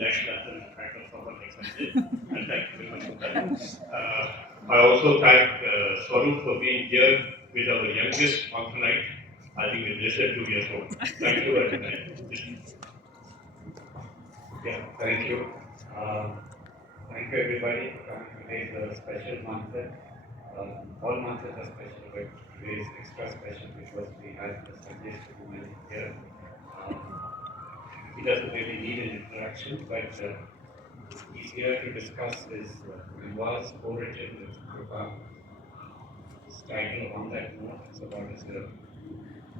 Next level kind of someone like Sanjay, and thank you very much for that. I also thank Swaroop for being here with our youngest Manthanite. I think it's less than 2 years old. Thank you, and yeah, thank you. Thank you everybody for coming. Today is a special Manthan. All Manthans are special, but today is extra special because we have the Sanjay Subramanyam here. He doesn't really need an introduction, but he's here to discuss his memoirs, co-written with Kripa. His title on that note is about his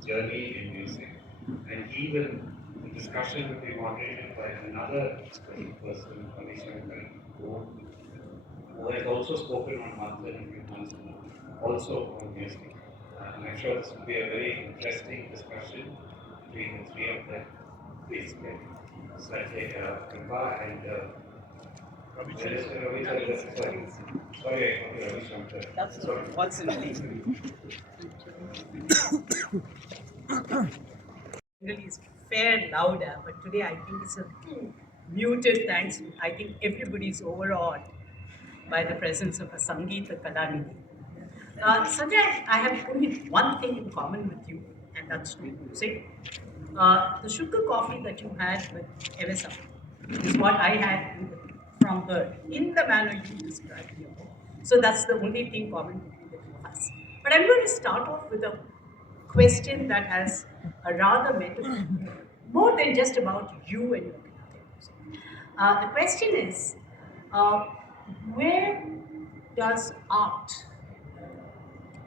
journey in music. And the discussion will be moderated by another special person, Alishankar, who has also spoken on Manthan a few months ago, also on music. And I'm sure this will be a very interesting discussion between the three of them. Please get Sanjay, Kripa, and sorry, I called you Ravi Shankar. That's what's in the name. Really is fair louder, but today I think it's a muted. Thanks. I think everybody's overawed by the presence of a Sangeeta Kalanidhi. Sanjay, I have only one thing in common with you, and that's music. The sugar coffee that you had with Evesa is what I had from her in the manner you described your book. So that's the only thing common between the two of us. But I'm going to start off with a question that has a rather metaphor, more than just about you and your music. The question is, where does art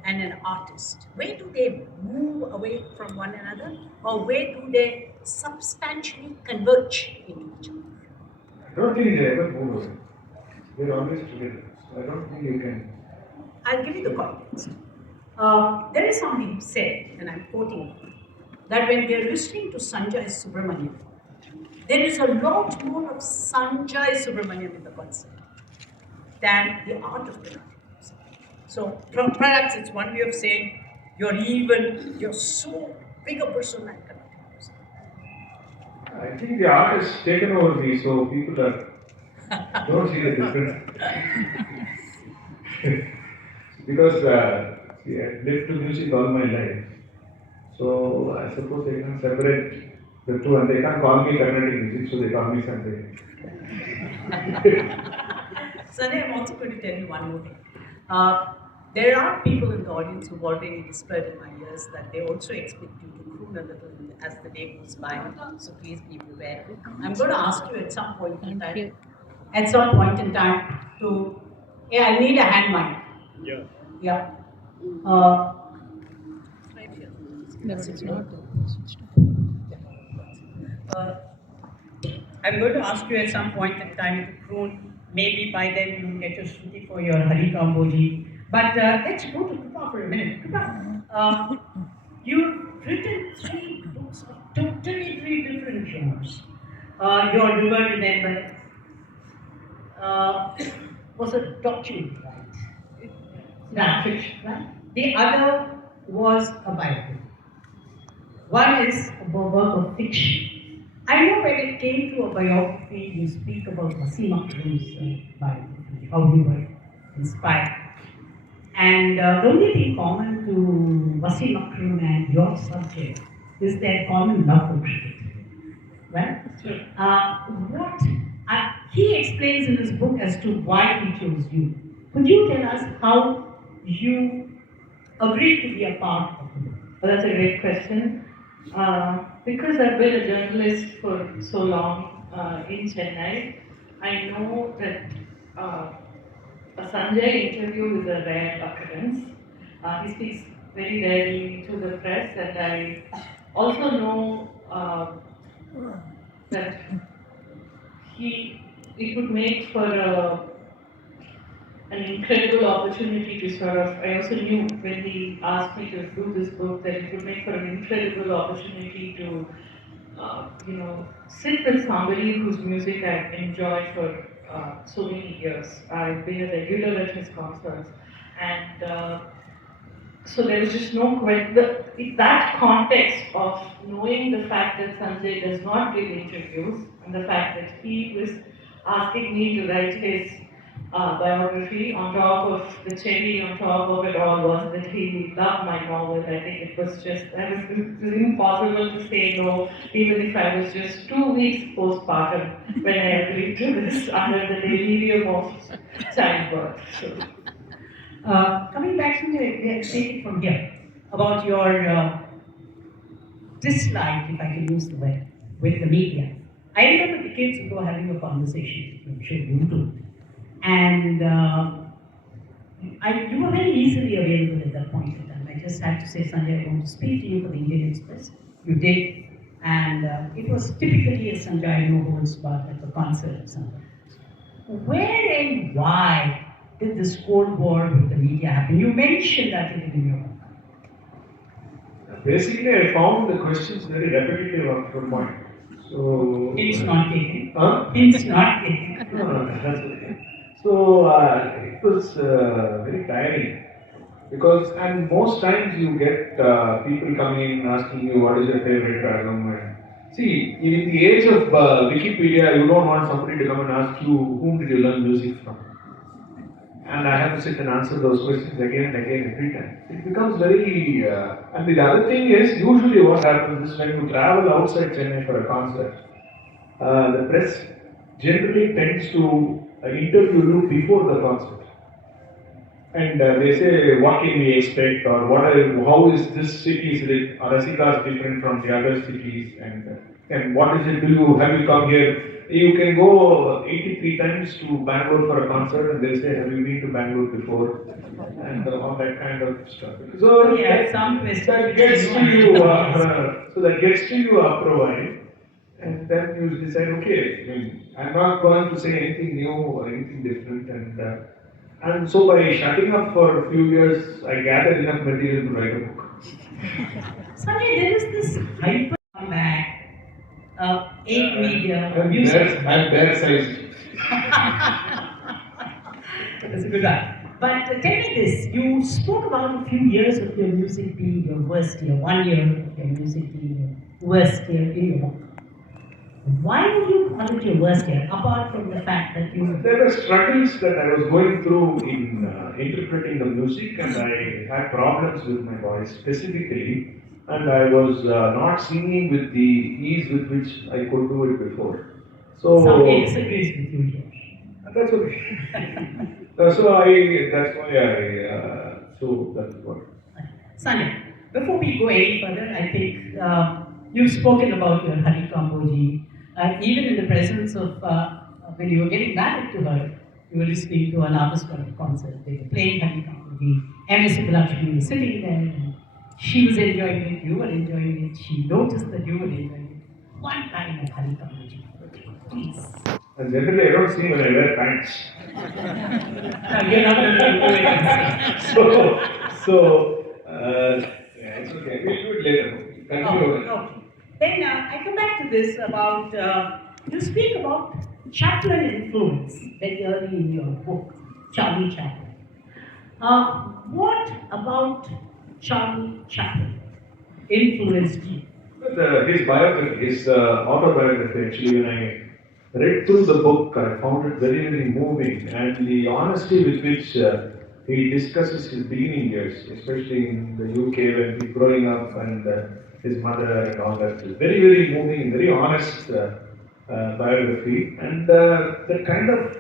and an artist, where do they move away from one another, or where do they substantially converge into each other? I don't think they ever move away. They're always together. So I don't think you can. I'll give you the context. There is somebody who said, and I'm quoting, that when they're listening to Sanjay Subramanyam, there is a lot more of Sanjay Subramanyam in the concert than the art of Carnatic music. So perhaps it's one way of saying you're so big a person like Carnatic music. I think the art has taken over me, so people don't see the difference. Because see, I've lived to music all my life. So I suppose they can separate the two, and they can't call me Carnatic music, so they call me Sanjay. Sanjay, I'm also going to tell you one more thing. There are people in the audience who've already whispered in my ears that they also expect you to croon a little as the day goes by. So please be prepared. I'm going to ask you at some point in time. At some point in time, to I need a hand mic. Yeah. Yeah. I'm going to ask you at some point in time to croon. Maybe by then you'll get your Shruti for your Hari Kamboji. But let's go to Kripa for a minute. Kripa, you've written 3 books of totally 3 different genres. Your River Remember was a documentary, right? Non-fiction, right? The other was a biography. One is a work of fiction. I know when it came to a biography, you speak about Wasim Akhtar's biography, how you were inspired. And the only thing common to Wasim Akhtar and your subject is their common love for cricket. Right? He explains in his book as to why he chose you. Could you tell us how you agreed to be a part of the book? Well, that's a great question. Because I've been a journalist for so long in Chennai, I know that a Sanjay interview is a rare occurrence. He speaks very rarely to the press, and I also know that it would make for an incredible opportunity to sort of, I also knew when he asked me to do this book that it would make for an incredible opportunity to, sit with somebody whose music I've enjoyed for so many years. I've been a regular at his concerts, and so there was just no question. That context of knowing the fact that Sanjay does not give interviews and the fact that he was asking me to write his biography on top of the cherry on top of it all was that he loved my novel. I think it was it was impossible to say no, even if I was just 2 weeks postpartum when I agreed to this under the delirium of childbirth. So. Coming back to take it from here about your dislike, if I can use the word, with the media. I remember the kids who were having a conversation, I'm sure you do, and you were very easily available at that point in time. I just had to say, Sanjay, I want to speak to you for the Indian Express. You did, and it was typically a Sanjay no holds barred at the concert of Sanjay. Where and why did this Cold War with the media happen? You mentioned that in your book. Basically, I found the questions very repetitive after a point. So It's not taken. Huh? It's not taken. No, that's okay. So it was very tiring because, and most times you get people coming in asking you what is your favorite album. And see, in the age of Wikipedia, you don't want somebody to come and ask you whom did you learn music from. And I have to sit and answer those questions again and again every time. It becomes very. And the other thing is, usually what happens is when you travel outside Chennai for a concert, the press generally tends to interview you before the concert. And they say, what can we expect, or how is this city's Rasikas different from the other cities, and what is it, have you come here? You can go 83 times to Bangalore for a concert, and they'll say, have you been to Bangalore before? And all that kind of stuff. So yeah, some questions. that gets to you. So that gets to you after a while. And then you decide, okay, I'm not going to say anything new or anything different. And so by shutting up for a few years, I gathered enough material to write a book. Sanjay, there is this hyper comeback in media. I'm bare-sized. That's a good one. But tell me this, you spoke about a few years of your music being your worst year, 1 year of your music being your worst year in your book. Why would you call it your worst year, apart from the fact that you... There were struggles that I was going through in interpreting the music, and I had problems with my voice specifically, and I was not singing with the ease with which I could do it before. So somebody disagrees with you here. That's okay. That's what. Sanjay, before we go any further, I think you've spoken about your Hari Kamboji. Even in the presence of, when you were getting married to her, you were listening to an artist concert. They were playing Hari Kamboji. M.S. Subramanyam was sitting there, and she was enjoying it, you were enjoying it, she noticed that you were enjoying it. One line of Hari Kamboji, please. And generally, I don't sing when I wear pants. No, you're not going to do it. Yeah, it's okay. We'll do it later. Continue. Okay. Then I come back to this about, you speak about Chaplin influence very early in your book, Charlie Chaplin. What about Charlie Chaplin influenced you? His biography, his autobiography, actually, when I read through the book, I found it very, very moving, and the honesty with which he discusses his beginning years, especially in the UK when he's growing up, and his mother and all that. Very, very moving, very honest biography, and that kind of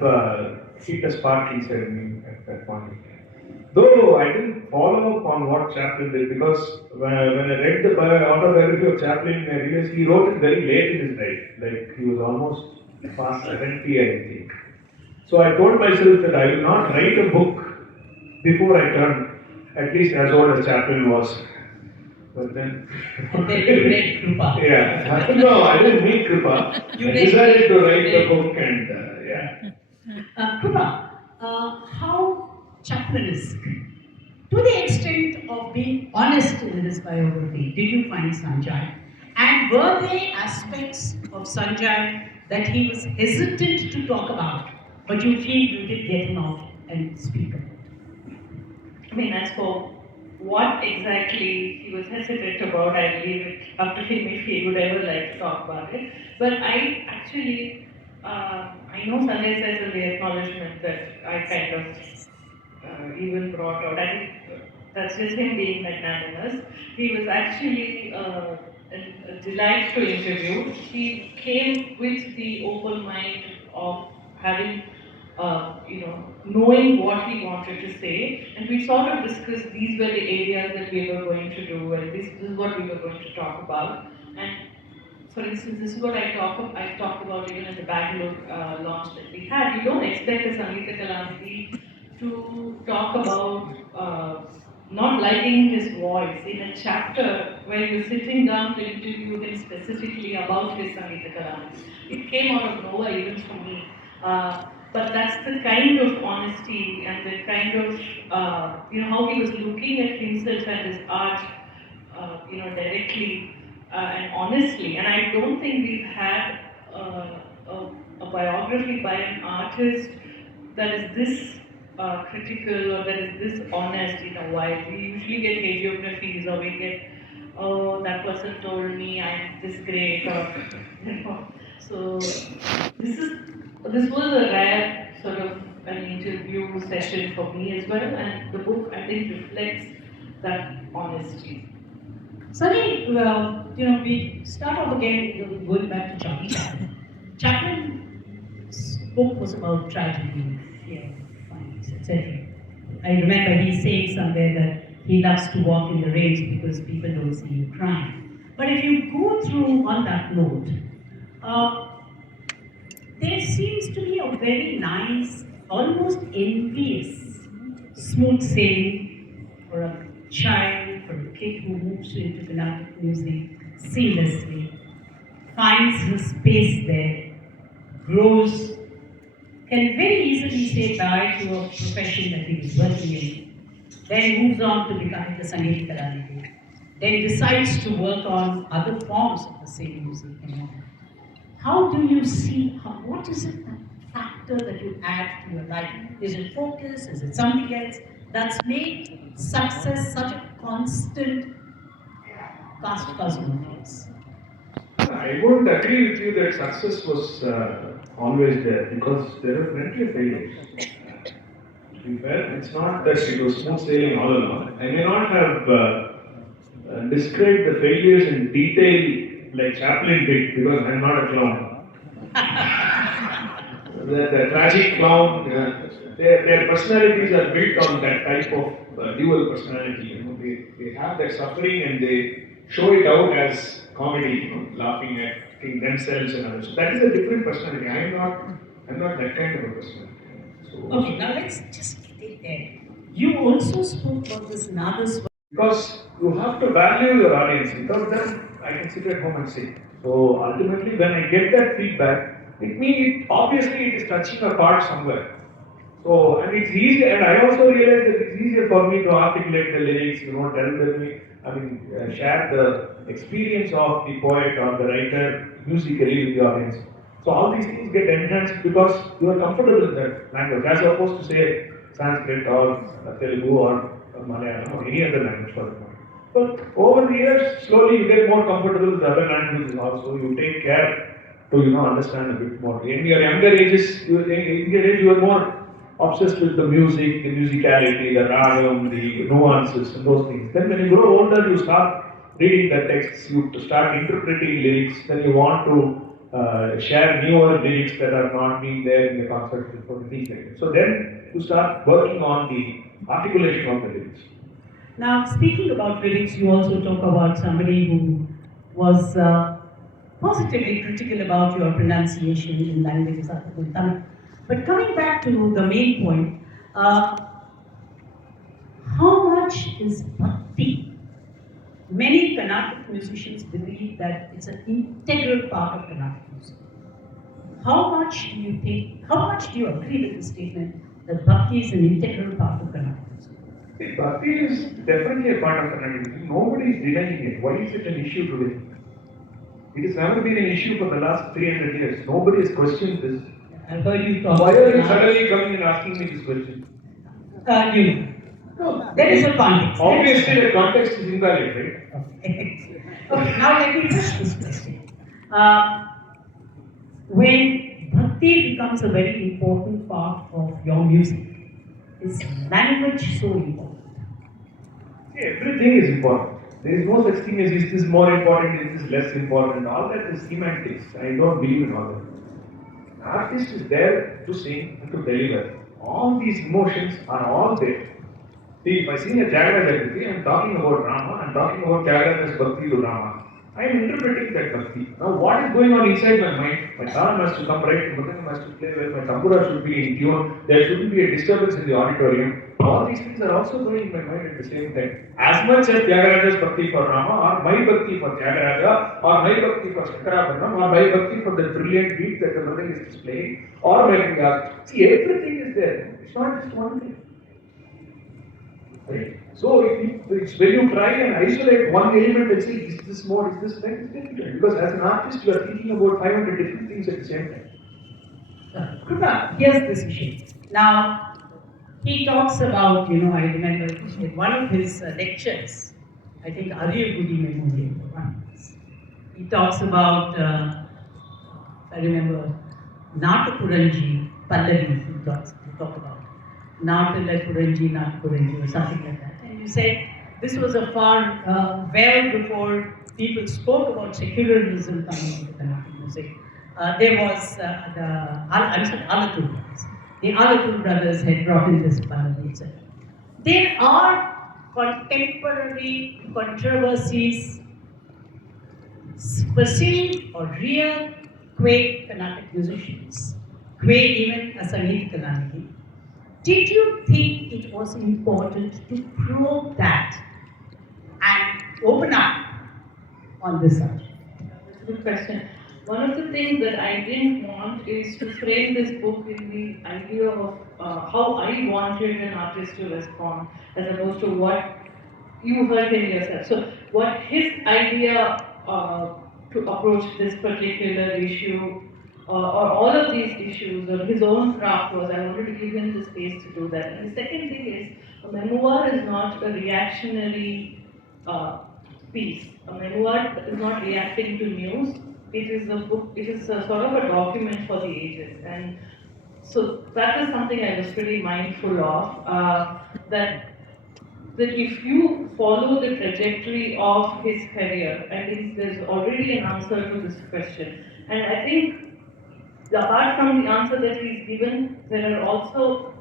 hit a spark inside me at that point. Though I didn't follow up on what Chaplin did, because when I read the autobiography of Chaplin, I realized he wrote it very late in his life. Like he was almost past 70, I think. So I told myself that I will not write a book before I turn at least as old as Chaplin was. But then. And then you read Krupa. Yeah. No, I didn't meet Krupa. You I read- decided to write read- the book and yeah. Krupa, how Chaplinesque, to the extent of being honest in his biography, did you find Sanjay? And were there aspects of Sanjay that he was hesitant to talk about, but you feel you did get him out and speak about? I mean, as for what exactly he was hesitant about, I'll leave it up to him if he would ever like to talk about it. But I actually, I know Sanjay says in the acknowledgement that I kind of even brought out, I think that's just him being magnanimous. He was actually a delight to interview. He came with the open mind of having knowing what he wanted to say, and we sort of discussed these were the areas that we were going to do, and this is what we were going to talk about. And for instance, this is what I talked about even in the Bangalore launch that we had. You don't expect a Sangeeta Kalamati to talk about not liking his voice in a chapter where you're sitting down to interview him specifically about his Sangeeta Kalamati. It came out of nowhere even for me. But that's the kind of honesty and the kind of, how he was looking at himself and his art, directly and honestly. And I don't think we've had a biography by an artist that is this critical or that is this honest in a while. We usually get hagiographies or we get, oh, that person told me I'm this great or, So this was a rare sort of an interview session for me as well, and the book I think reflects that honesty. Sunny, we start off again going back to Chaplin. Chaplin's book was about tragedy, fear, violence, etc. I remember he saying somewhere that he loves to walk in the rain because people don't see you crying. But if you go through on that note, there seems to be a very nice, almost envious, smooth sailing for a child, for a kid who moves into Carnatic music seamlessly, finds his space there, grows, can very easily say bye to a profession that he was working in, then moves on to becoming the Sangeeta Kalamati, then decides to work on other forms of the same music and all. How do you see, what is it that factor that you add to your life? Is it focus? Is it something else that's made success such a constant cosmos of yours? I wouldn't agree with you that success was always there because there were plenty of failures. To be fair, it's not that it was smooth sailing all along. I may not have described the failures in detail like Chaplin did because I'm not a clown. the tragic clown, their personalities are built on that type of dual personality. They have that suffering and they show it out as comedy, laughing at themselves and others. So that is a different personality. I'm not that kind of a personality. So, Okay, now let's just get it there. You also spoke about this Nadas. because you have to value your audience. Without them, I can sit at home and sing. So ultimately, when I get that feedback, it means obviously it is touching a part somewhere. So, and it's easy, and I also realize that it's easier for me to articulate the lyrics, share the experience of the poet or the writer musically with the audience. So all these things get enhanced because you are comfortable in that language, as opposed to say Sanskrit or Telugu or Malayalam or any other language for that matter. But over the years, slowly you get more comfortable with the other languages also. You take care to understand a bit more. In your younger ages, you are more obsessed with the music, the musicality, the ragam, the nuances, and those things. Then when you grow older, you start reading the texts, you start interpreting lyrics, then you want to share newer lyrics that are not being there in the concert before things like that. So then you start working on the articulation of the lyrics. Now, speaking about lyrics, you also talk about somebody who was positively critical about your pronunciation in languages other than Tamil. But coming back to the main point, uh, how much is bhakti? Many Carnatic musicians believe that it's an integral part of Carnatic music. How much do you think, how much do you agree with the statement that bhakti is an integral part of Carnatic music? See, bhakti is definitely a part of Carnatic music. Nobody is denying it. Why is it an issue today? It has never been an issue for the last 300 years. Nobody has questioned this. I've heard you talk. Why are you suddenly coming and asking me this question? No, There is a context. obviously the context is invalid, right? Okay, now let me push this question. When bhakti becomes a very important part of your music, is language so important? See, everything is important. There is no such thing as is this more important, is this less important. All that is semantics. I don't believe in all that. An artist is there to sing and to deliver. All these emotions are all there. See, if I sing a Tyagaraja Kriti, I am talking about Rama, I am talking about Tyagaraja's Bhakti to Rama. I am interpreting that Bhakti. Now, what is going on inside my mind? My talam has to come right, my mridangam has to play well, my tambura should be in tune, there shouldn't be a disturbance in the auditorium. All these things are also going in my mind at the same time. As much as Tyagaraja's Bhakti for Rama, or my Bhakti for Tyagaraja, or my Bhakti for Shankarabaranam, or my Bhakti for the brilliant beat that the mridang is displaying, or my Vidyaranya. See, everything is there. It's not just one thing. Right? So it's when you try and isolate one element and say, is this more, is this less, it's difficult. Because as an artist, you are thinking about 500 different things at the same time. Krupa, here's this issue. Now, he talks about, I remember in one of his lectures, I think Arya Gudi Memorial, one of his, he talks about, I remember, Natapuranji, Pallavi, he talked about. Natala Puranji, or something like that. And you said this was a far, well before people spoke about secularism coming into Carnatic music. There was Alatur brothers. The Alatur brothers had brought in this Pallavi, etc. There are contemporary controversies, perceived or real Quake Carnatic musicians, Quake even a Sangeet Kalaniki. Did you think it was important to probe that and open up on this subject? That's a good question. One of the things that I didn't want is to frame this book in the idea of how I wanted an artist to respond, as opposed to what you heard him yourself. So, what his idea to approach this particular issue or all of these issues or his own craft was, I wanted to give him the space to do that. And the second thing is, a memoir is not a reactionary piece. A memoir is not reacting to news. It is a book. It is a sort of a document for the ages, and so that is something I was pretty mindful of. That if you follow the trajectory of his career, and there's already an answer to this question, and I think apart from the answer that he's given, there are also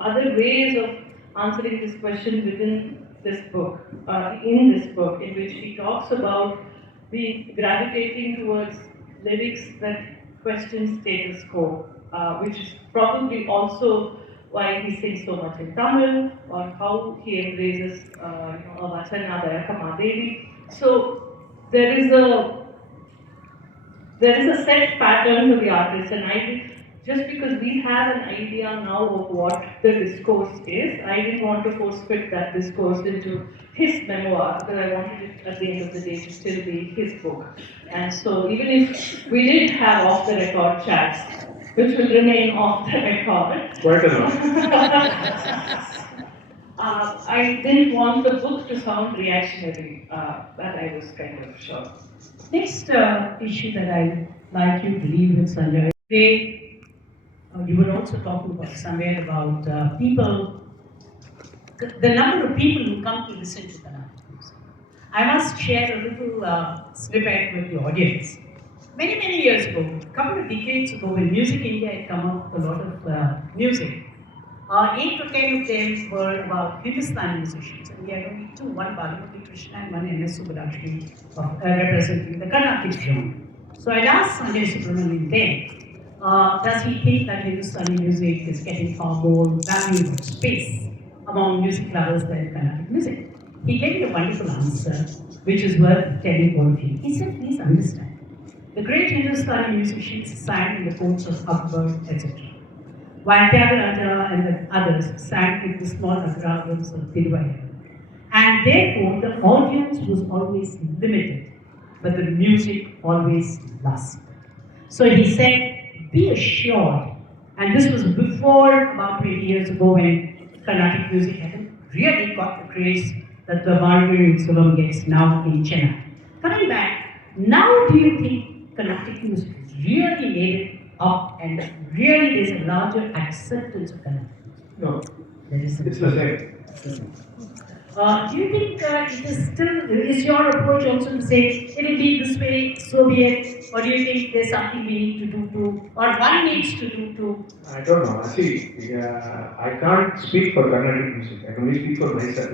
other ways of answering this question within this book, in this book, in which he talks about gravitating towards lyrics that question status quo, which is probably also why he sings so much in Tamil, or how he embraces, Vachana Dayakama Devi. So there is a set pattern to the artist, and I think just because we have an idea now of what the discourse is, I didn't want to force fit that discourse into his memoir, because I wanted it at the end of the day to still be his book. And so even if we did have off the record chats, which will remain off the record, Quite enough. I didn't want the book to sound reactionary, that I was kind of sure. Next issue that I'd like you to leave with, Sanjay. Today, you were also talking about somewhere about people, the number of people who come to listen to Carnatic music. I must share a little snippet with the audience. Many, many years ago, a couple of decades ago, when Music India had come up with a lot of music, 8 to 10 of them were about Hindustani musicians, and we had only two, one Balaji Krishna and one N.S. Subramanyam representing the Carnatic genre. So I'd asked Sanjay Subramanyam then, does he think that Hindustani music is getting far more value or space among music lovers than Carnatic music? He gave me a wonderful answer, which is worth telling all of you. He said, please understand, the great Hindustani musicians sang in the courts of Akbar, etc. While Tyagaraja and the others sang in the small agrarams of Tiruvayur. And therefore, the audience was always limited, but the music always lasted. So he said, be assured, and this was before about 20 years ago when Carnatic music hadn't really got the craze that the Margari Utsavam gets now in Chennai. Coming back, now do you think Carnatic music has really made it up and really there's a larger acceptance of Carnatic music? No, There is it's the same. Do you think it is still, is your approach also to say it'll be this way, so be it, or do you think there's something we need to do to, or one needs to do to? I don't know. See, I can't speak for Carnatic music. I can only speak for myself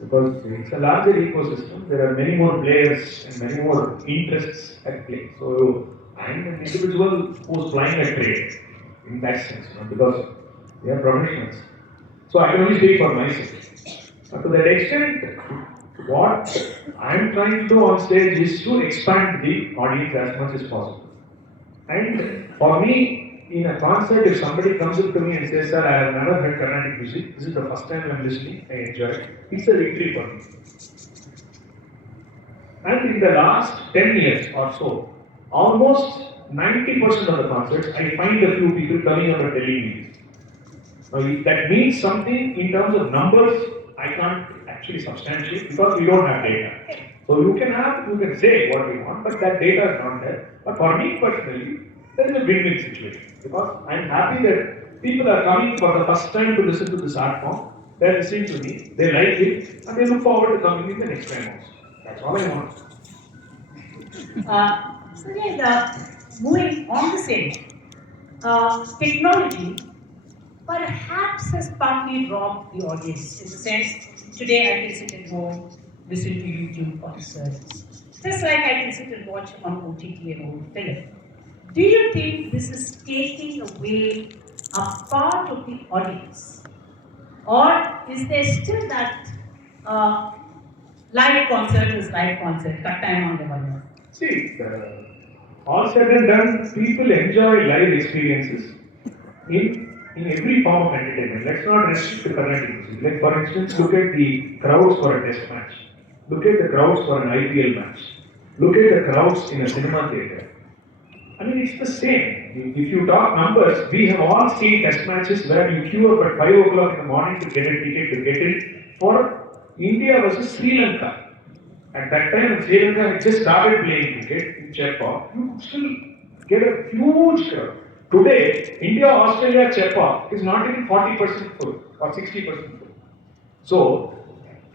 because it's a larger ecosystem. There are many more players and many more interests at play. So I'm an individual who's plying a trade in that sense, because we are professionals. So I can only speak for myself. But to that extent, what I'm trying to do on stage is to expand the audience as much as possible. And for me, in a concert, if somebody comes up to me and says, sir, I have never heard Carnatic music, this is the first time I'm listening, I enjoy it, it's a victory for me. And in the last 10 years or so, almost 90% of the concerts, I find a few people coming up and telling me this. Now, if that means something in terms of numbers, I can't actually substantiate because we don't have data. So you can say what you want, but that data is not there. But for me personally, there is a win-win situation because I'm happy that people are coming for the first time to listen to this art form. They're listening to me, they like it, and they look forward to coming in the next time also. That's all I want. Sanjay, moving on the same, technology perhaps has partly robbed the audience. In the sense, today I can sit at home, listen to YouTube concerts, just like I can sit and watch on OTT and old film. Do you think this is taking away a part of the audience? Or is there still that live concert is live concert, cut time on the one? See, all said and done, people enjoy live experiences in every form of entertainment. Let's not restrict to Carnatic music. Like for instance, look at the crowds for a test match. Look at the crowds for an IPL match. Look at the crowds in a cinema theatre. I mean, it's the same. If you talk numbers, we have all seen test matches where you queue up at 5 o'clock in the morning to get a ticket to get in for India versus Sri Lanka. At that time, when Sri Lanka had just started playing cricket in Chepauk, you could still get a huge crowd. Today, India-Australia Chepauk is not even 40% full or 60% full. So,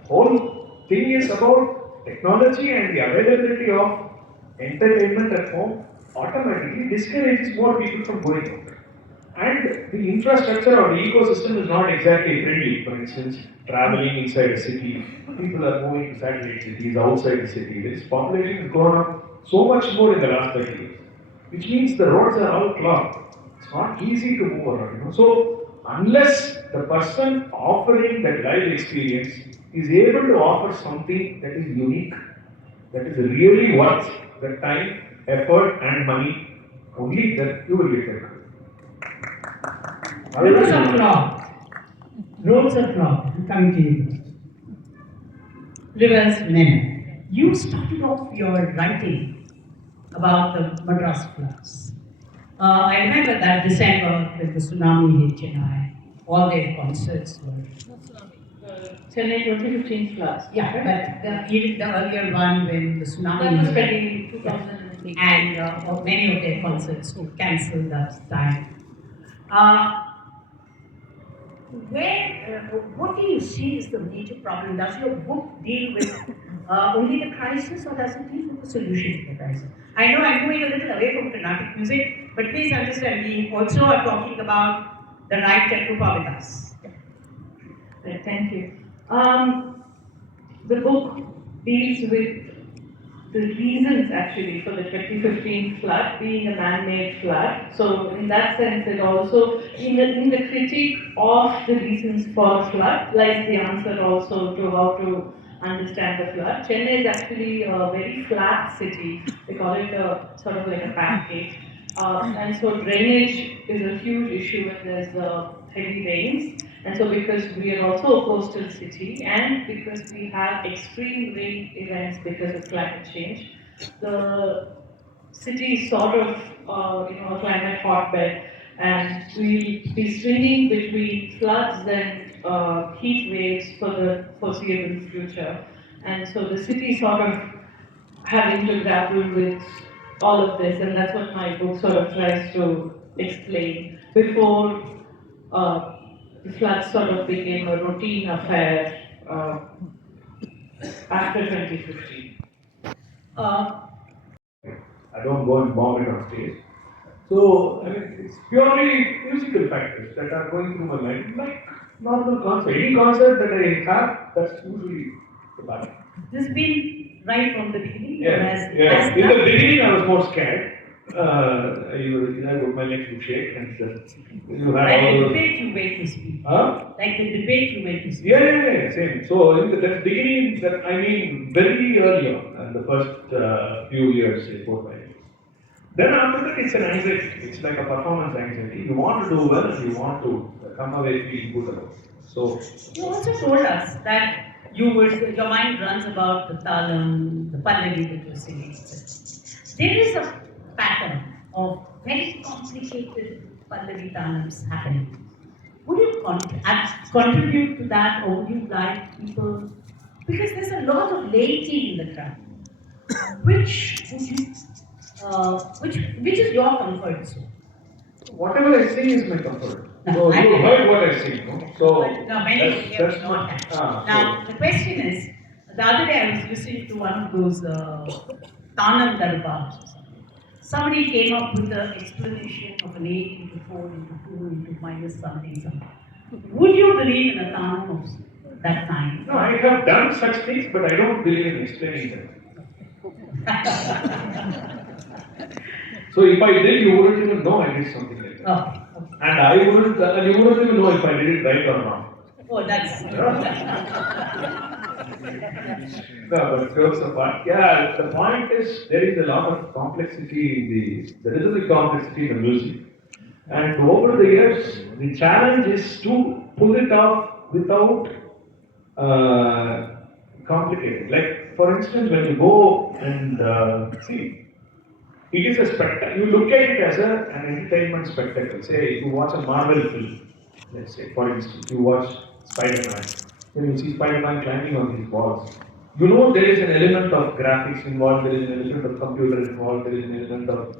whole thing is about technology and the availability of entertainment at home automatically discourages more people from going out. And the infrastructure or the ecosystem is not exactly friendly. For instance, traveling inside a city, people are moving to satellite cities outside the city. This population has gone up so much more in the last 30 years, which means the roads are all clogged. It's not easy to move around. So, unless the person offering that live experience is able to offer something that is unique, that is really worth the time, effort, and money, only then you will get it. Rivers are clogged. Roads are clogged. Coming to you. Rivers, men. You started off your writing about the Madras floods. I remember that December when the tsunami hit Chennai, all their concerts were. Chennai 2015 floods. Yeah, but even the earlier one when the tsunami That was hit, 2008. and many of their concerts were cancelled that time. What do you see is the major problem? Does your book deal with only the crisis or does it deal with the solution to the crisis? I know I'm going a little away from Carnatic music, but please understand, we also are talking about the right that Krupa with us. Right, thank you. The book deals with the reasons actually for the 2015 flood being a man-made flood. So in that sense, it also, in the critique of the reasons for the flood, lies the answer also to how to understand the flood. Chennai is actually a very flat city. They call it a sort of like a pancake. And so drainage is a huge issue when there's heavy rains. And so because we are also a coastal city and because we have extreme rain events because of climate change, the city is sort of a climate hotbed, and we'll be swinging between floods and heat waves for the foreseeable future. And so the city sort of having to grapple with all of this, and that's what my book sort of tries to explain. Before the flood sort of became a routine affair after 2015. Uh, I don't go and bomb it on stage. So, I mean, it's purely musical factors that are going through my mind, like normal concert. Any concert that I have, that's usually the bad. this has been right from the beginning. Yeah, yeah. In the beginning, I was more scared. My legs would shake, and you have Like all the those. debate you went to speak. Huh? Like the debate you went to speak. Yeah, same. So in the beginning, that I mean, very early on, the first few years, say 4 5 years. Then after that, it's an anxiety. It's like a performance anxiety. You want to do well, and you want to come away feeling good about it. So You also told us that your mind runs about the talam, the pallavi that you're singing, etc. There is a pattern of very complicated pallavi talams happening. Would you contribute to that, or would you guide people? Because there's a lot of laity in the crowd. Which would you, which is your comfort zone? whatever I sing is my comfort. So you heard what I sing, no? So But now many here that's know my. that. Ah, Now the question is, the other day I was listening to one of those Tanam Darbars or something. Somebody came up with the explanation of an 8 into 4 into 2 into minus something something. Would you believe in a Tanam of that kind? No, I have done such things, but I don't believe in explaining them. So if I did, you wouldn't even know I did something like that. Okay. And I wouldn't, and you wouldn't even know if I did it right or wrong. Oh, that's. No, but jokes apart, yeah, the point is there is a lot of complexity in there is a big complexity in the music. And over the years, the challenge is to pull it off without complicated. Like, for instance, when you go and see, it is a spectacle. You look at it as an entertainment spectacle. Say, you watch a Marvel film, let's say, for instance, you watch Spider-Man. When you see Spider-Man climbing on these walls, you know there is an element of graphics involved, there is an element of computer involved, there is an element of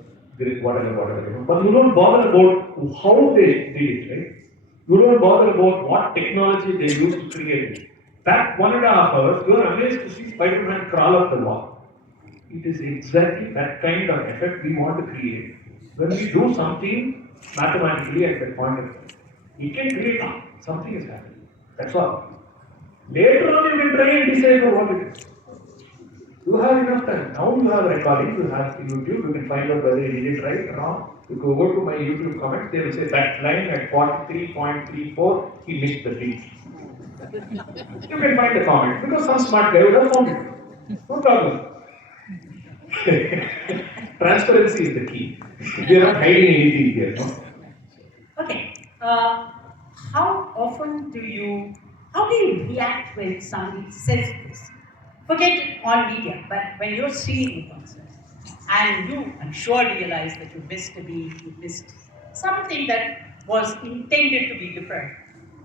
whatever. You know. But you don't bother about how they did it, right? You don't bother about what technology they used to create it. That 1.5 hours, you are amazed to see Spider-Man crawl up the wall. It is exactly that kind of effect we want to create. When we do something mathematically at that point of time, we can create something is happening. That's all. Later on, you can try and decide what it is. You have enough time. Now you have recording, you have YouTube, you can find out whether you did it right or wrong. You go to my YouTube comments, they will say that line at 43.34, he missed the beat. You can find the comment because some smart guy would have found it. No problem. Transparency is the key. We are not hiding anything here, no? Okay. How do you react when somebody says this? Forget it on media, but when you're seeing a concert and you, I'm sure, realize that you missed a beat, you missed something that was intended to be different.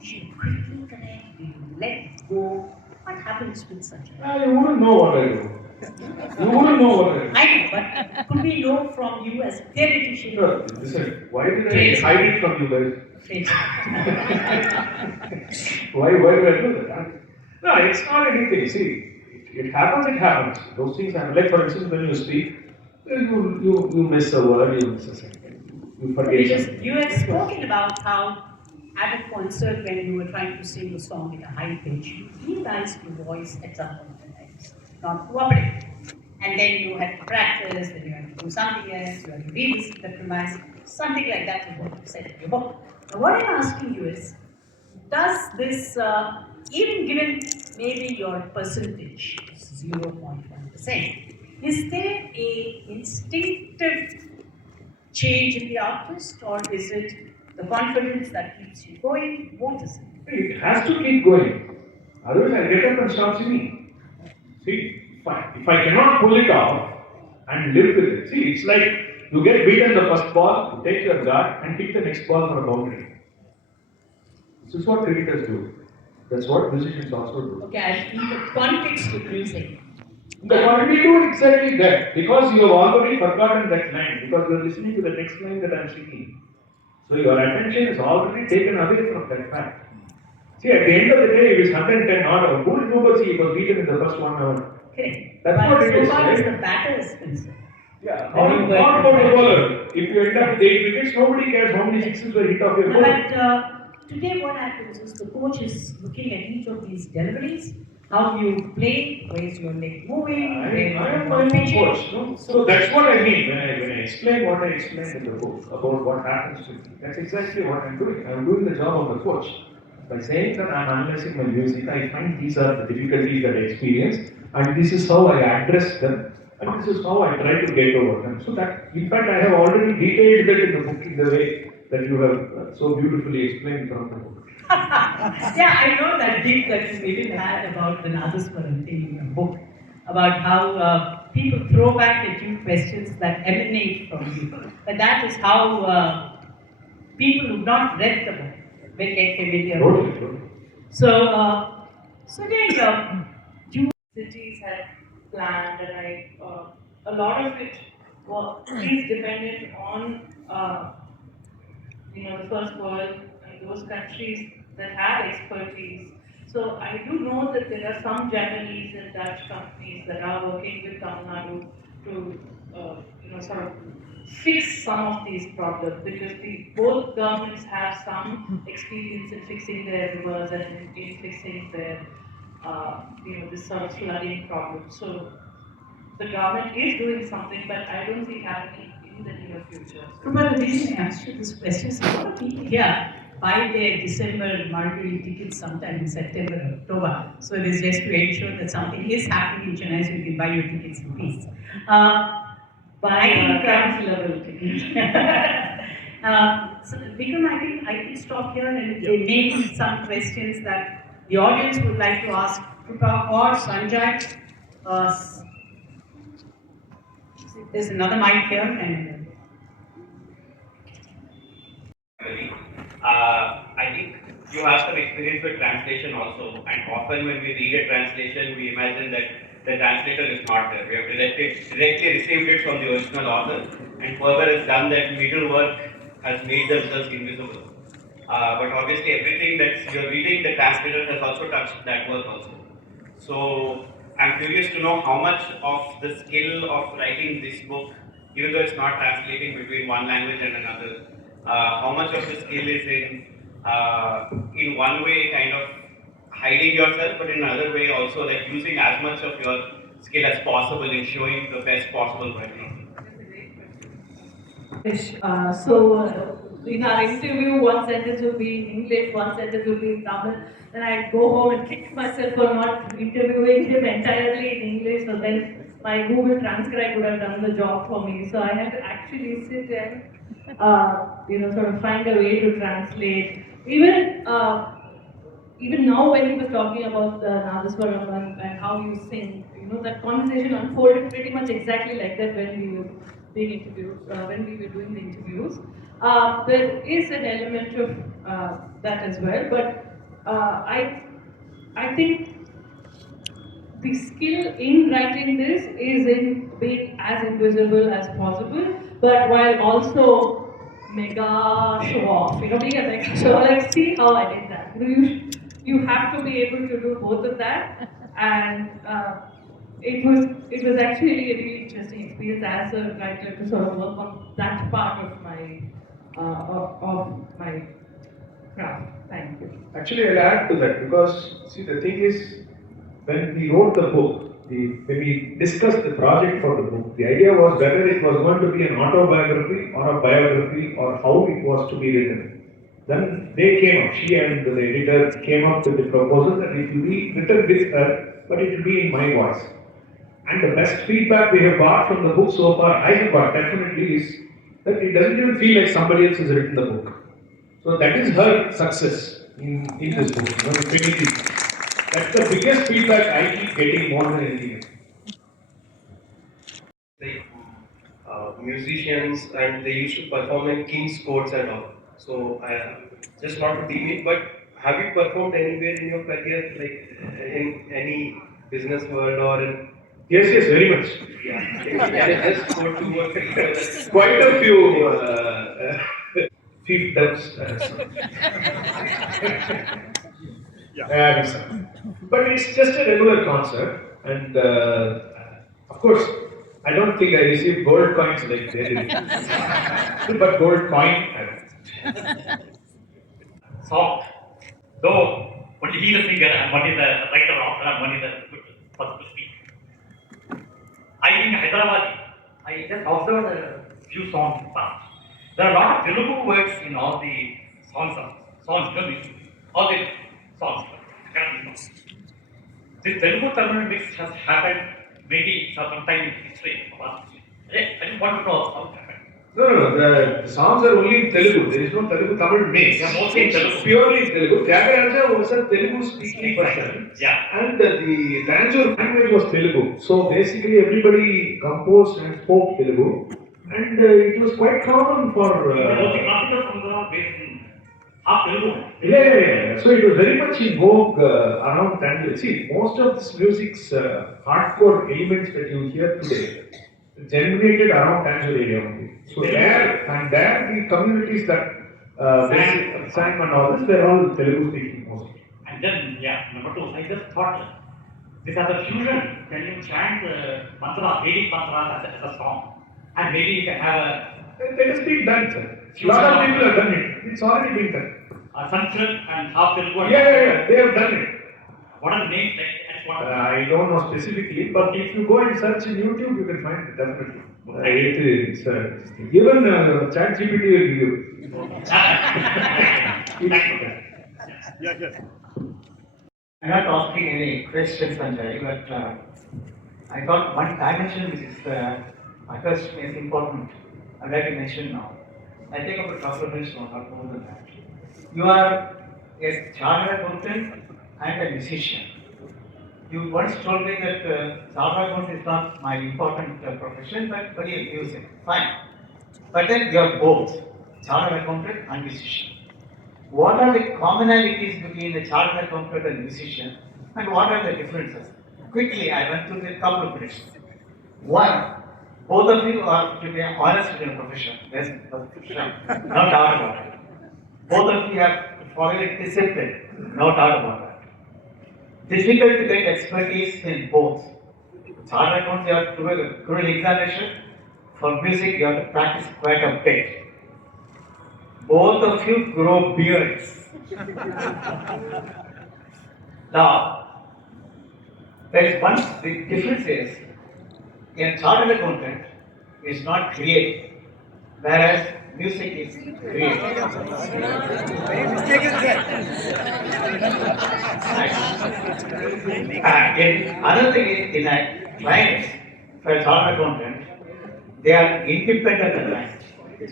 Do you quickly connect? Do you let it go? What happens with such a You wouldn't know what I do. You wouldn't know what I do. I know, but could we know from you as a theoretician? Sure. Listen, why did I hide it from you guys? Why do I do that? No, it's not anything. See, it happens. Those things happen. Like, for instance, when you speak, you miss a word, you miss a sentence, you forget something. You have spoken about how at a concert when you were trying to sing a song in a high pitch, you realized your voice at some point in time not cooperating. And and then you had to practice, then you had to do something else, you had to revisit the premise, something like that is what you said in your book. Now, what I'm asking you is, does this, even given maybe your percentage, 0.1%, is there a instinctive change in the artist, or is it the confidence that keeps you going? What is it? It has to keep going. Otherwise, I'll get up and start singing. See, if I cannot pull it off and live with it, see, it's like you get beaten the first ball, you take your guard and hit the next ball for a boundary. This is what cricketers do. That's what musicians also do. Okay, I'll in the context of music. The what we do exactly that, because you have already forgotten that line, because you are listening to the next line that I am singing. So your attention is already taken away from that fact. See, at the end of the day, if it's 110 odd, who remembers he was beaten in the first 1 hour? Correct. That's but what it so is, far right? as the batter is concerned. Yeah, When you not work for the with bowler. If you end up with 8 wickets, nobody cares how many sixes were hit off your No, bowler. but today what happens is the coach is looking at each of these deliveries. How do you play? Where is your leg moving? I Where am you my own pitching? coach. No? So that's what I mean when I explain what I explained in the book about what happens to me. That's exactly what I'm doing. I'm doing the job of a coach. By saying that I'm analyzing my music, I find these are the difficulties that I experience, and this is how I address them, and this is how I try to get over them. So that, in fact, I have already detailed that in the book in the way that you have so beautifully explained from the book. Yeah, I know that deep that you even had about the Nadaswaram thing in your book, about how people throw back at you questions that emanate from you. But that is how people who've not read the book will get familiar with it. Totally. So, Sanjay, you cities had planned, and a lot of it is dependent on the first world and those countries that have expertise. So I do know that there are some Japanese and Dutch companies that are working with Tamil Nadu to sort of fix some of these problems, because both governments have some experience in fixing their rivers and in fixing their this sort of flooding problem. So the government is doing something, but I don't see it happening in the near future. Rupa, the reason I asked you this question is a lot of people here buy their December Marguerite tickets sometime in September or October. So it is just to ensure that something is happening in Chennai so you can buy your tickets in peace. But I think council-level tickets. So Vikram, I can stop here, and if there may be some questions that the audience would like to ask Rupa or Sanjay. There's another mic here, and I think you have some experience with translation also, and often when we read a translation, we imagine that the translator is not there. We have directly received it from the original author, and whoever has done that middle work has made themselves invisible. But obviously, everything that you're reading, the translator has also touched that work also. So I'm curious to know how much of the skill of writing this book, even though it's not translating between one language and another, how much of the skill is in one way kind of hiding yourself, but in another way also like using as much of your skill as possible in showing the best possible writing. In our interview, one sentence will be in English, one sentence will be in Tamil. Then I'd go home and kick myself for not interviewing him entirely in English. So then my Google transcribe would have done the job for me. So I had to actually sit and sort of find a way to translate. Even now, when he was talking about the Nadaswaram and how you sing, that conversation unfolded pretty much exactly like that when we were being interviewed, when we were doing the interviews. There is an element of that as well, but I think the skill in writing this is in being as invisible as possible, but while also mega show off, being a mega show, like see how I did that. You have to be able to do both of that, and it was actually a really interesting experience as a writer to sort of work on that part of my craft. Thank you. Actually, I'll add to that because, see, the thing is, when we wrote the book, when we discussed the project for the book, the idea was whether it was going to be an autobiography or a biography or how it was to be written. Then they came up, she and the editor came up with the proposal that it will be written with her, but it will be in my voice. And the best feedback we have got from the book so far, I have got definitely, is that it doesn't even feel like somebody else has written the book. So that is her success in this book. You know, that's the biggest feedback I keep getting more than anything else. Like musicians, and they used to perform in King's Courts and all. So just not to demean, but have you performed anywhere in your career, like in any business world or in? Yes, yes, very much. Yeah. Can you just go two or three? Quite a few fiefdoms. But it's just a regular concert, and of course, I don't think I received gold coins like they did. But gold coin. Song. Though only he is the singer and one is the writer author and one is the person to speak. I think Hyderabad, I just observed a few songs in the past. There are a lot of Telugu words in all the songs, all the songs. This Telugu Tamil mix has happened maybe sometime in history. I just want to know how it happened. No, the songs are only in Telugu. There is no Telugu Tamil mix. They are mostly in Telugu. Purely in Telugu. Tyagaraja was a Telugu speaking person. Yeah. And the Tanjore language was Telugu. So basically everybody composed and spoke Telugu. And it was quite common for. The classical songs are all based in half Telugu. Yeah. So it was very much in vogue around Tanjore. See, most of this music's hardcore elements that you hear today generated around Tanjore area only. So there the communities that sang and all this, they're all Telugu speaking mostly. And then, number two, I just thought, this as a fusion, can you chant mantra, Vedic mantra as a song? And maybe you can have That has been done, sir. A lot of people have done it. It's already been done. a Sanskrit and half Telugu. Yeah, they have done it. What are the names like? I don't know specifically, but if you go and search in YouTube, you can find it definitely. It's even ChatGPT will give you. I'm not asking any questions, Sanjay, but I thought one dimension which is occurs to me as important. I'd like to mention now. I take up a couple of minutes, not more than that. You are a chartered accountant and a musician. You once told me that chartered accountant is not my important profession, but only music. Fine. But then you are both chartered accountant and musician. What are the commonalities between a chartered accountant and musician, and what are the differences? Quickly, I went through a couple of minutes. One, both of you are to be honest in your profession. Yes, no doubt about it. Both of you have followed discipline. No doubt about that. Difficult to get expertise in both. Chartered accounts, you have to do a good examination. For music, you have to practice quite a bit. Both of you grow beards. Now, there is one big difference is, a chartered accountant is not creative, whereas music is creative. Another thing is, in a client, for a chartered accountant, they are independent of the client. They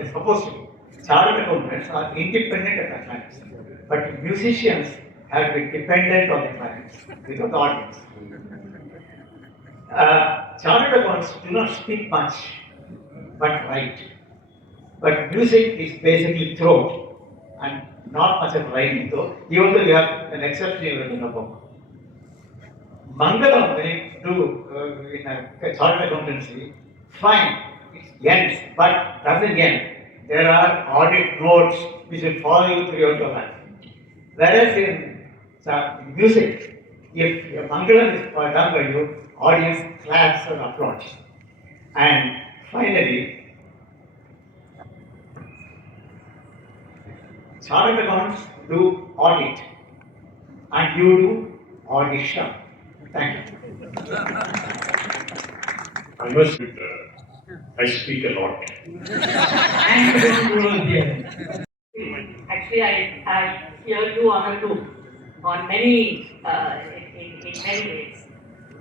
are supposed to be. Chartered accountants are independent of the clients, but musicians have to be dependent on the clients without the audience. Chartered accountants do not speak much, but write. But music is basically throat and not much of writing, though, even though you have an exceptionally written a book. Mangalam, when you do in a chartered accountancy, fine, it ends, but doesn't end. There are audit notes which will follow you throughout your life. Whereas in music, if a Mangalam is done by you, audience claps or applauds. And finally, chartered accounts do audit and you do audition. Thank you. I must admit, I speak a lot. And good here. Actually, I hear you on a loop on many, in many ways,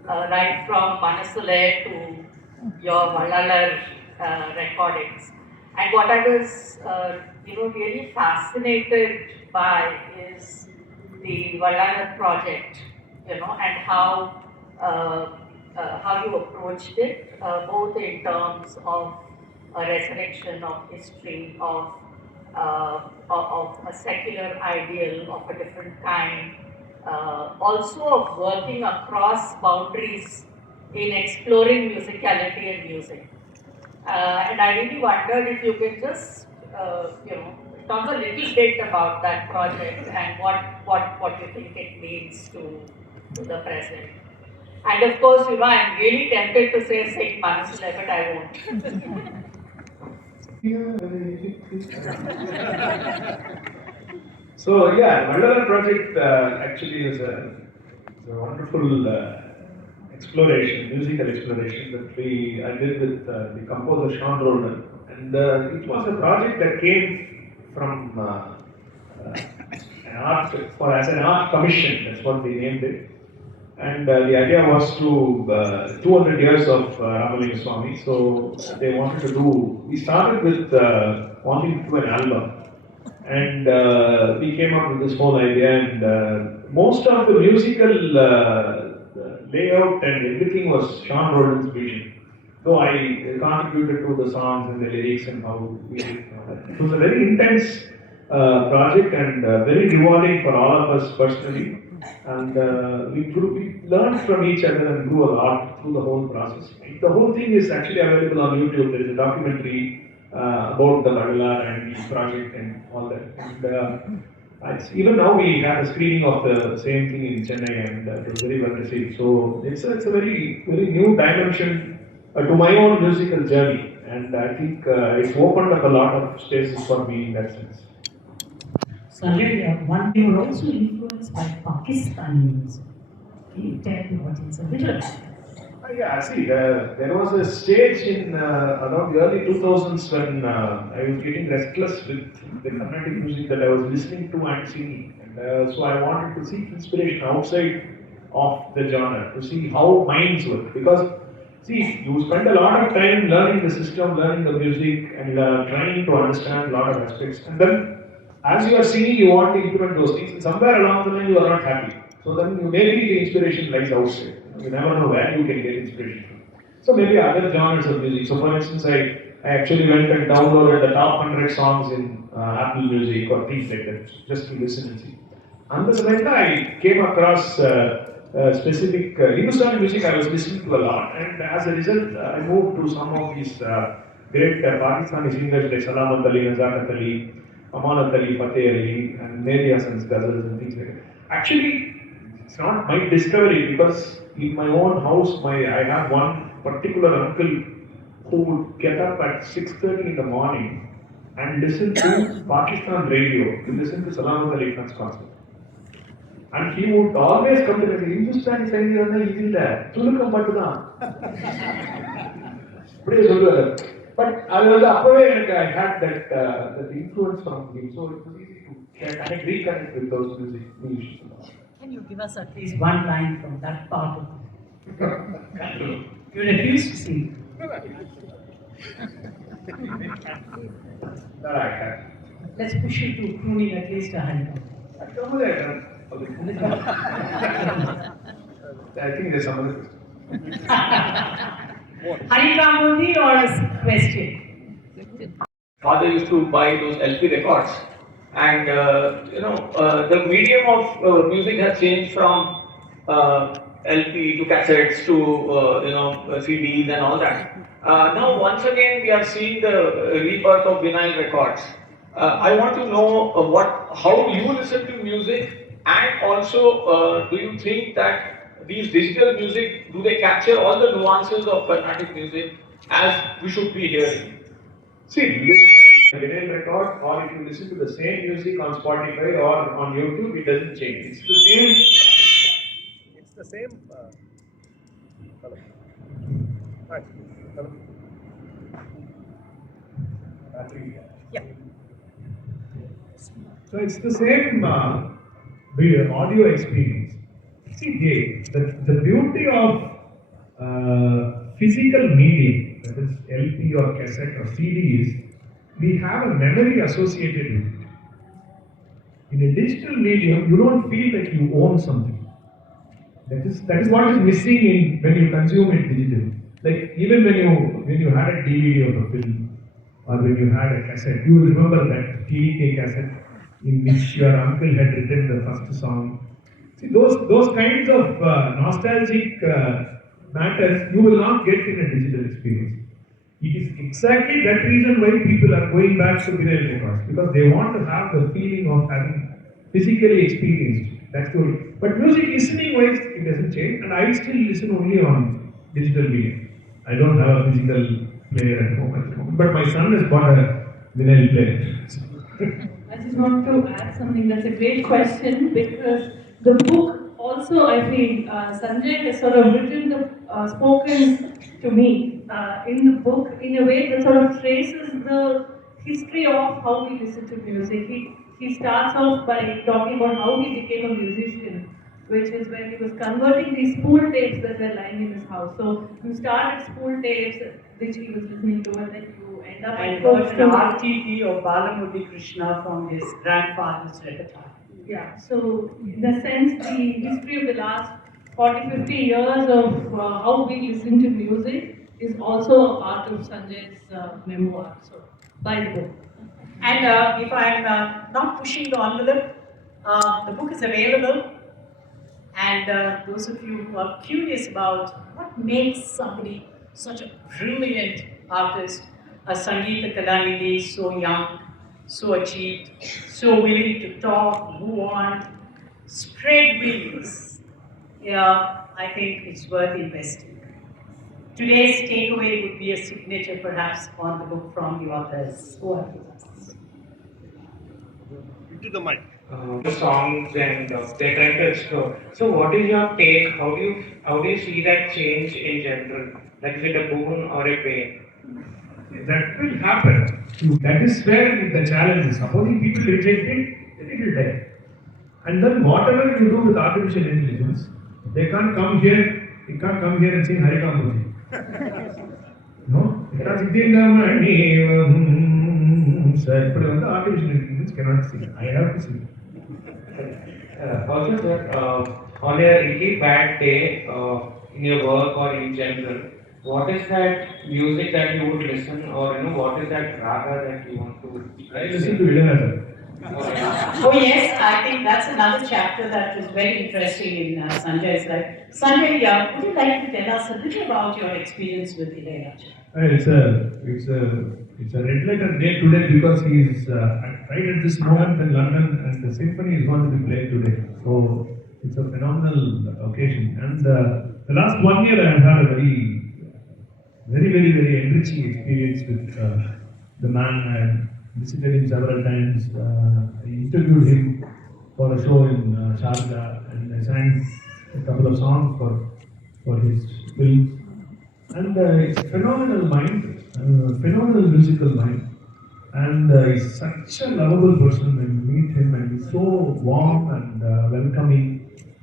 right from Manasule to your Vallalar recordings. And what I was, really fascinated by is the Vallalar project, and how you approached it, both in terms of a resurrection of history, of a secular ideal of a different kind, also of working across boundaries in exploring musicality and music. And I really wondered if you could just, talk a little bit about that project and what you think it means to the present. And of course, I'm really tempted to say Saint Manasule, but I won't. So yeah, Mandala project actually is a wonderful exploration, musical exploration that I did with the composer Sean Roldan, and it was a project that came from as an art commission. That's what they named it. And the idea was to 200 years of Ramalinga Swami. So they wanted to do. We started with wanting to do an album, and we came up with this whole idea. And most of the musical layout and everything was Sean Rollins' vision. So I contributed to the songs and the lyrics and how we did. It was a very intense project and very rewarding for all of us personally. And we learned from each other and grew a lot through the whole process. The whole thing is actually available on YouTube. There is a documentary about the Badala and the project and all that. And even now we have a screening of the same thing in Chennai, and it was very well received. So it's a very new dimension to my own musical journey, and I think it's opened up a lot of spaces for me in that sense. Sanjay, one thing was also influenced by Pakistani music. Can you tell the audience a little about that? Yeah, see, there was a stage in around the early 2000s when I was getting restless with the Carnatic music that I was listening to and singing. And so I wanted to seek inspiration outside of the genre, to see how minds work. Because, see, you spend a lot of time learning the system, learning the music, and trying to understand a lot of aspects. And then, as you are singing, you want to implement those things, and somewhere along the line, you are not happy. So then, maybe the inspiration lies outside. You never know where you can get inspiration from. So maybe other genres of music. So for instance, I actually went and downloaded the top 100 songs in Apple Music or things like that, just to listen and see. And the Samantha, I came across specific Hindustani music I was listening to a lot, and as a result, I moved to some of these great Pakistani singers like Salamat Ali, Nazakat Ali, Amanat Ali, Fateh Ali, and Mary Hassan's ghazals and things like that. Actually, it's not my discovery, because in my own house, I have one particular uncle who would get up at 6:30 in the morning and listen to Pakistan radio, to listen to Salamat Ali Khan's concert. And he would always come to me, Hindustani Sangeetna idilla, Tulukam Pattudan. அப்படியே சொல்லுவாரு. But அது வந்து அப்பவே எனக்கு I had that influence from him, so it was easy to reconnect with those musicians. Can you give us at least one line from that part of it? You refuse to sing. That I can. Let's push you to crooning at least a hundred. I think there's some other question. Harikamudi or a question? Father used to buy those LP records, and the medium of music has changed from LP to cassettes to CDs and all that. Now once again we are seeing the rebirth of vinyl records. I want to know how you listen to music, and also do you think that these digital music, do they capture all the nuances of Carnatic music as we should be hearing? See, listen to a vinyl record, or if you listen to the same music on Spotify or on YouTube, it doesn't change. It's the same. Hello. Hi. Hello. Battery. Yeah. So it's the same audio experience. See, the beauty of physical medium, that is LP or cassette or CD, is we have a memory associated with it. In a digital medium, you don't feel like you own something. That is what is missing in when you consume it digitally. Like even when you had a DVD of a film or when you had a cassette, you will remember that TDK cassette in which your uncle had written the first song. See those kinds of nostalgic matters you will not get in a digital experience. It is exactly that reason why people are going back to vinyl records, because they want to have the feeling of having physically experienced it. That's the only. But music listening wise, it doesn't change, and I still listen only on digital media. I don't have a physical player at home at the moment, but my son has bought a vinyl player. I just want to add something. That's a great question because the book also, I feel, Sanjay has sort of written the spoken to me in the book in a way that sort of traces the history of how we listen to music. He starts off by talking about how he became a musician, which is when he was converting these spool tapes that were lying in his house. So you start at spool tapes, which he was listening to, and then you end up And at got an RTP of Balamudi Krishna from his grandfather's repertoire. Yeah, so in a sense, the history of the last 40, 50 years of how we listen to music is also a part of Sanjay's memoir. So, buy the book. And if I'm not pushing the envelope, the book is available. And those of you who are curious about what makes somebody such a brilliant artist, a Sangeeta Kalanidhi, so young, so achieved, so willing to talk, move on, spread wings, yeah, I think it's worth investing. Today's takeaway would be a signature perhaps on the book from the authors who are with us. Into the mic. The songs and they're trying to explore. So, what is your take? How do you see that change in general? Like, is it a boon or a pain? That will happen. That is where the challenge is. Supposing people reject it, then it will die. And then whatever you do with artificial intelligence, they can't come here. It can't come here and sing Harikam. No, because it the artificial intelligence cannot sing. I have to sing. Also, sir, on a really bad day in your work or in general, what is that music that you would listen, or what is that raga that you want to? I listen to Vidyaranya. Oh yes, I think that's another chapter that was very interesting in Sanjay's life. Sanjay, would you like to tell us a little about your experience with Vidyaranya? It's a red letter day today because he is right at this moment in London and the symphony is going to be played today. So it's a phenomenal occasion. And the last 1 year I have had a very enriching experience with the man. I visited him several times. I interviewed him for a show in Sharjah and I sang a couple of songs for his films. And it's a phenomenal mind, phenomenal musical mind. And he's such a lovable person when you meet him, and he's so warm and welcoming.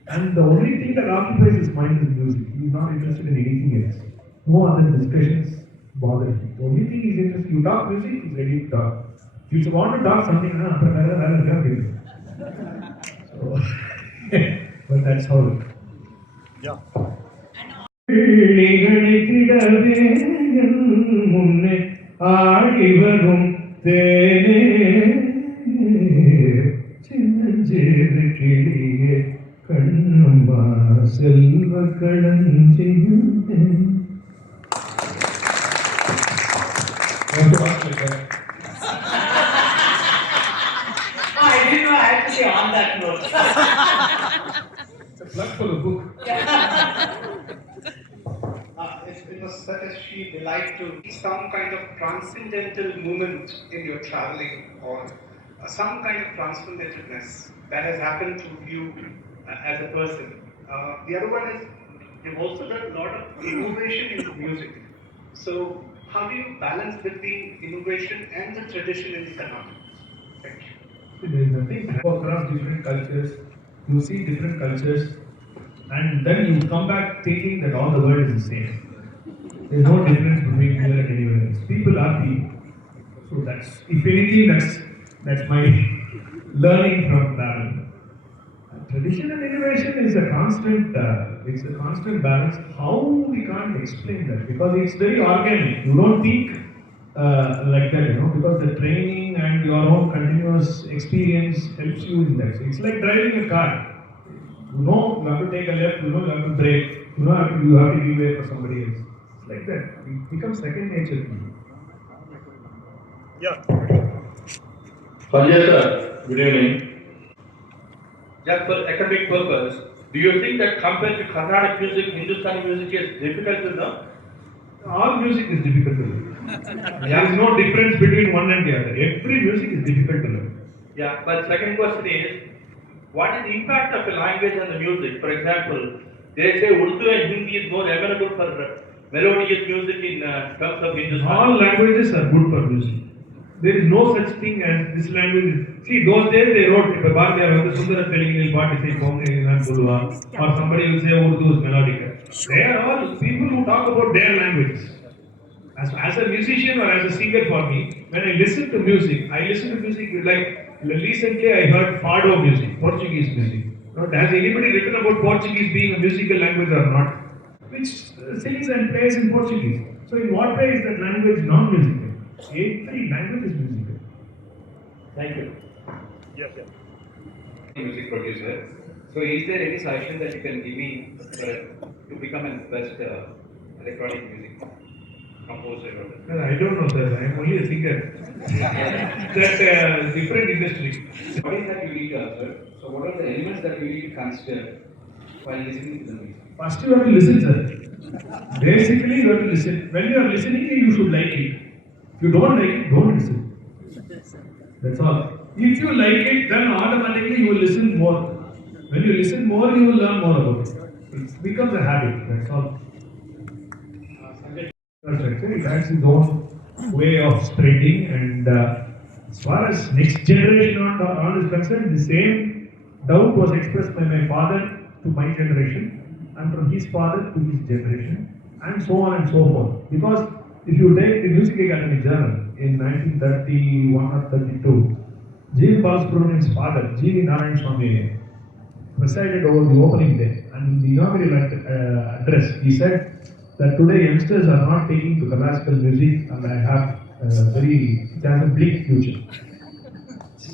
And the only thing that occupies his mind is music. He's not interested in anything else. No other discussions bother him. The only thing he's interested in, you talk music, he's ready to talk. If you want to talk something, so, but that's how it is. Yeah. பிள்ளைகளிடவே முன்னே ஆடி வரும் தேனே சின்னஞ்சேறு கிளியே கண்ணம்மா செல்வ களஞ்சியம். I didn't know I had to say on that note. It's a plug for the book. It was such a sheer delight to see some kind of transcendental moment in your traveling, or some kind of transcendentalness that has happened to you as a person. The other one is you've also done a lot of innovation in music. So how do you balance between innovation and the tradition in the Carnatic? Thank you. There is nothing. Go across different cultures, you see different cultures, and then you come back thinking that all the world is the same. There's no difference between here and anywhere else. People are people. So that's, if anything, that's my learning from travel. Tradition and innovation is a constant, it's a constant balance. How we can't explain that because it's very organic. You don't think like that, because the training and your own continuous experience helps you in that. So it's like driving a car. You have to take a left. You have to brake. You have to give way for somebody else. It's like that. It becomes second nature to you. Yeah. Sanjay sir, good evening. Just for academic purpose, do you think that compared to Carnatic music, Hindustani music is difficult to learn? All music is difficult to learn. There is no difference between one and the other. Every music is difficult to learn. Yeah, but second question is, what is the impact of a language on the music? For example, they say Urdu and Hindi is more amenable for melodious music in terms of Hindustani. All languages are good for music. There is no such thing as this language. See, those days they wrote, if a bar they are Sundara Telugu part is or somebody will say Urdu is melodic. They are all people who talk about their languages. As a musician or as a singer for me, when I listen to music like recently I heard Fado music, Portuguese music. Has anybody written about Portuguese being a musical language or not? Which sings and plays in Portuguese. So in what way is that language non-musical? Every language is musical. Thank you. Yes, yeah. Music producer. So is there any suggestion that you can give me to become a best electronic music composer? I don't know, sir. I am only a singer. That's a different industry. What is that you need to observe? So what are the elements that you need to consider while listening to the music? First you have to listen, sir. Basically you have to listen. When you are listening, you should like it. If you don't like it, don't listen. That's all. If you like it, then automatically you will listen more. When you listen more, you will learn more about it. It becomes a habit. That's all. It has its own way of spreading, and as far as next generation on is concerned, the same doubt was expressed by my father to my generation, and from his father to his generation, and so on and so forth. Because if you take the Music Academy Journal in 1931 or 32, G. Balasubramanyam's father, G. V. Narayan Swami, presided over the opening day, and in the inaugural address, he said that today youngsters are not taking to classical music, and it has a bleak future.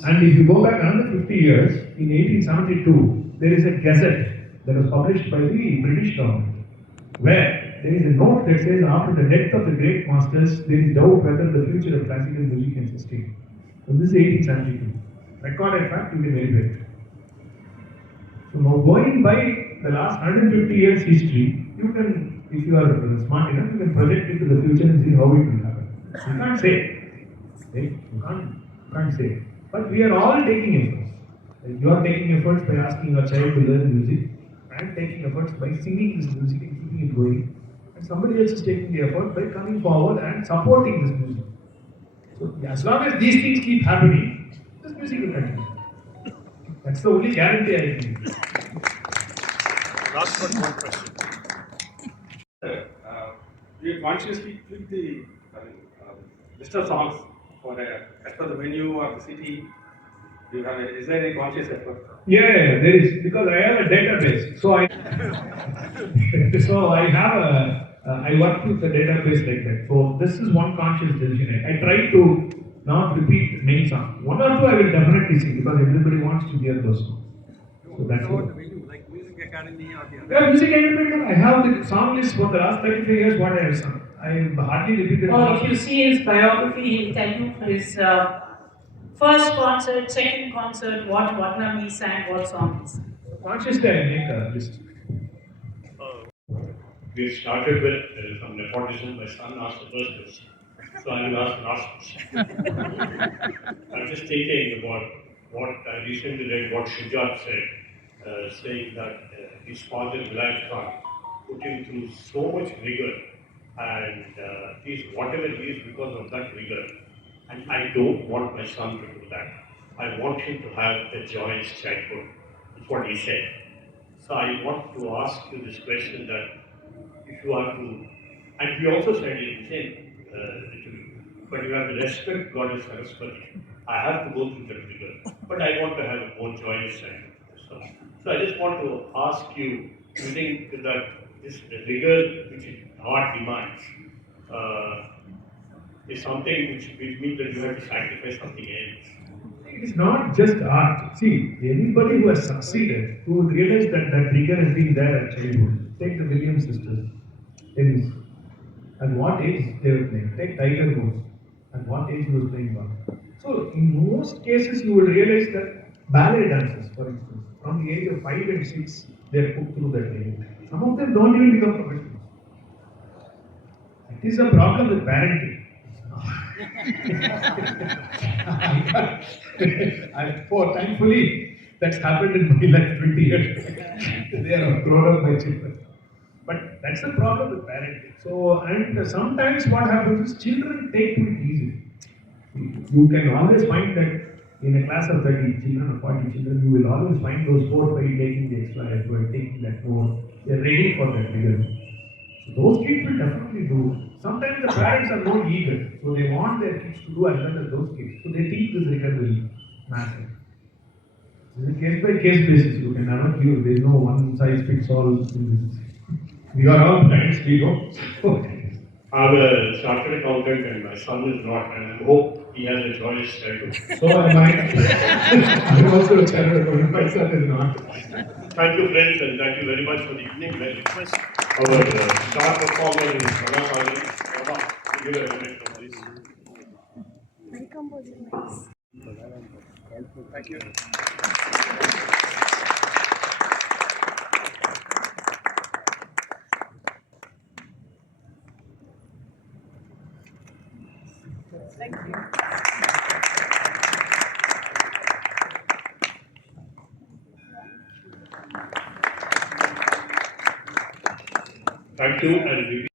And if you go back another 50 years, in 1872, there is a gazette that was published by the British government, where there is a note that says after the death of the great masters, there is doubt whether the future of classical music can sustain. So this is 1872. Recorded fact, you can verify it. So now going by the last 150 years history, you can, if you are smart enough, you can project into the future and see how it will happen. You can't say. Right? You can't say. But we are all taking efforts. Like you are taking efforts by asking your child to learn music. I am taking efforts by singing this music and keeping it going. And somebody else is taking the effort by coming forward and supporting this music. So as long as these things keep happening, this music will continue. That's the only guarantee I can give. Last but one question. You consciously pick the list of songs for as per the venue or the city. Is there a conscious effort? Yeah, there is, because I have a database. So I work with a database like that. So this is one conscious decision. I try to not repeat many songs. One or two I will definitely sing because everybody wants to hear those songs. So that's what. Like Music Academy or the other? Yeah, Music Academy. I have the song list for the last 35 years what I have sung. I hardly repeated. Or if you see his biography, he'll tell you his first concert, second concert, what Varnam he sang, what song he sang. Consciously I make a list. We started with some nepotism. My son asked the first question, so I will ask the last question. I'm just thinking about what I recently read, what Shujat said, saying that his father Vidyaranya put him through so much rigor, and he's whatever he is because of that rigor. And I don't want my son to do that. I want him to have a joyous childhood. That's what he said. So I want to ask you this question that if you are to, and he also said in the same, but you have to respect Goddess Saraswati. I have to go through that rigor, but I want to have a more joyous childhood. So I just want to ask you, do you think that this rigor which art demands is something which means that you have to sacrifice something else? It is not just art. See, anybody who has succeeded, who will realize that that rigor has been there at childhood. Take the Williams sisters, tennis. At what age they were playing? Take Tiger Woods. At what age he was playing ball? So, in most cases, you will realize that ballet dancers, for instance, from the age of 5 and 6, they are put through that training. Some of them don't even become professionals. It is a problem with parenting. Thankfully, that's happened in my life 20 years. They are grown up my children. But that's the problem with parenting. So, and sometimes what happens is children take it easy. You can always find that in a class of 30 children or 40 children, you will always find those 4 or 5 taking the extra effort, taking that more. They're ready for that rigor. So those kids will definitely do. Sometimes the parents are more eager, so they want their kids to do as well as those kids. So they think this rigor will matter. It's a case by case basis. You can never give. There is no one size fits all in this. We are all parents. We don't. I'm a chartered accountant and my son is not, and I hope he has a joyous childhood. So am I. I'm also a chartered accountant. My son is not. Thank you, friends, and thank you very much for the evening. May I request our star performer in Prabha to give a comment on this. Thank you. Thank you. Thank you, and